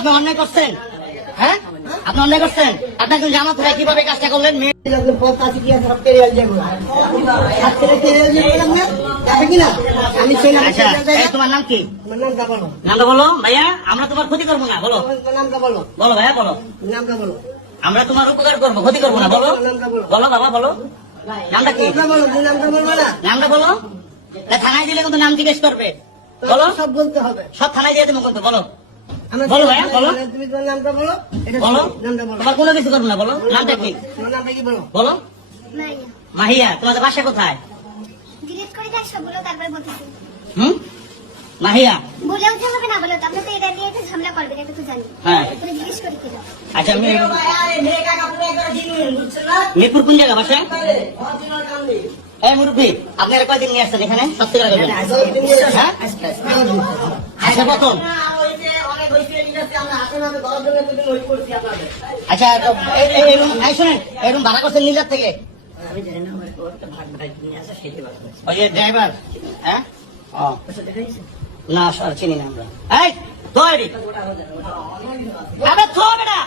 আপনি অন্যায় করছেন? হ্যাঁ, আপনি অন্যায় করছেন? আপনি একজন জামাত ভাই কিভাবে কাজটা করলেন? আচ্ছা, এই তোমার নাম কি? নামটা বলো ভাইয়া, আমরা তোমার ক্ষতি করবো না। বলো বলো ভাইয়া, বলো। আমরা তোমার উপকার করবো, ক্ষতি করবো না। বলো বলো বাবা, বলো নামটা কি? নামটা বলো। থানায় দিলে কিন্তু নাম জিজ্ঞেস করবে। বলো, সব বলতে হবে, সব থানায় দিয়ে দেবো কিন্তু। বলো বলো ভাইয়া, বলো তুমি তোমার নামটা বলো। বলো। নামটা বলো, তোমার কোনো কিছু করবো না। বলো নামটা কি? তোমার নামটা কি বলো? বলো। মাইয়া মাহিয়া, তোমাদের বাসা কোথায়? ডিলিট করে দেয় সবগুলো, তারপর বলতেছি হুম, মাহিয়া। বলেও যে হবে না বলেও তো আপনি তো এটা নিয়ে তো ঝামেলা করবেন, এটা তো জানি। হ্যাঁ, তুমি জিজ্ঞেস করে কি দাও? আচ্ছা মিরপুর কোন জায়গা বাসা? এই মুরব্বী, আপনারা কয়দিন নিয়ে আসছেন এখানে? সত্যি করে বলবেন। হ্যাঁ, আচ্ছা প্রথম। আচ্ছা এই শোনেন, এরকম ভাড়া করছেন নীলার থেকে? ওই যে ড্রাইভার। হ্যাঁ, না স্যার চিনি না আমরা। এই তৈরি আবে তো বেটা।